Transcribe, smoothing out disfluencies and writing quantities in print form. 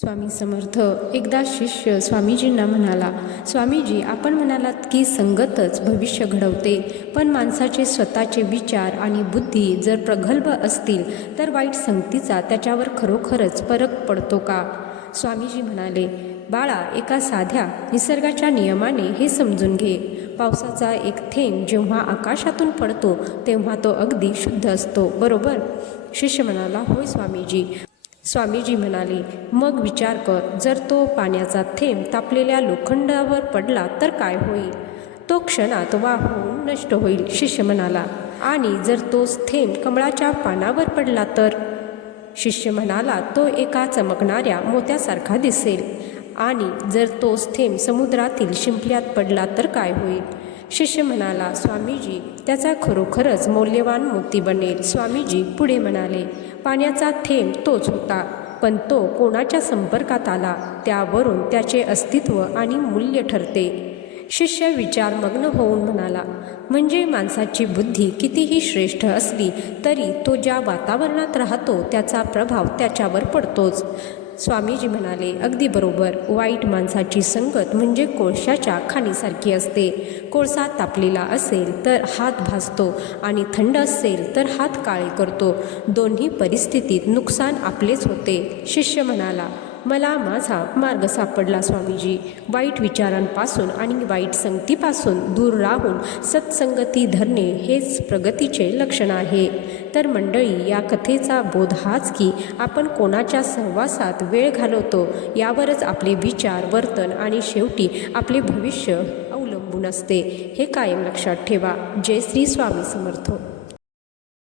स्वामी समर्थ. एकदा शिष्य स्वामीजींना म्हणाला, स्वामीजी, आपण म्हणालात की संगतच भविष्य घडवते, पण माणसाचे स्वतःचे विचार आणि बुद्धी जर प्रगल्भ असतील तर वाईट संगतीचा त्याच्यावर खरोखरच फरक पडतो का? स्वामीजी म्हणाले, बाळा, एका साध्या निसर्गाच्या नियमाने हे समजून घे. पावसाचा एक थेंब जेव्हा आकाशातून पडतो तेव्हा तो अगदी शुद्ध असतो, बरोबर? शिष्य म्हणाला, होय स्वामीजी. स्वामीजी म्हणाले, मग विचार कर, जर तो पाण्याचा थेंब तापलेल्या लोखंडावर पडला तर काय होईल? तो क्षणात वाहून नष्ट होईल. शिष्य म्हणाला, आणि जर तोच थेंब कमळाच्या पानावर पडला तर? शिष्य म्हणाला, तो एका चमकणाऱ्या मोत्यासारखा दिसेल. आणि जर तोच थेंब समुद्रातील शिंपल्यात पडला तर काय होईल? शिष्य म्हणाला, स्वामीजी, त्याचा खरोखरच मौल्यवान मोती बनेल. स्वामीजी पुढे म्हणाले, पाण्याचा थेंब तोच होता, पण तो कोणाच्या संपर्कात आला त्यावरून त्याचे अस्तित्व आणि मूल्य ठरते. शिष्य विचारमग्न होऊन म्हणाला, म्हणजे माणसाची बुद्धी कितीही श्रेष्ठ असली तरी तो ज्या वातावरणात राहतो त्याचा प्रभाव त्याच्यावर पडतोच. स्वामीजी म्हणाले, अगदी बरोबर. वाईट माणसाची संगत म्हणजे कोळशाच्या खाणीसारखी असते. कोळसा तापलेला असेल तर हात भाजतो आणि थंड असेल तर हात काळे करतो. दोन्ही परिस्थितीत नुकसान आपलेच होते. शिष्य म्हणाला, मला माझा मार्ग सापडला स्वामीजी. वाईट विचारांपासून आणि वाईट संगतीपासून दूर राहून सत्संगती धरणे हेच प्रगतीचे लक्षण आहे. तर मंडळी, या कथेचा बोध हाच की आपण कोणाच्या सहवासात वेळ घालवतो यावरच आपले विचार, वर्तन आणि शेवटी आपले भविष्य अवलंबून असते. हे कायम लक्षात ठेवा. जय श्री स्वामी समर्थ.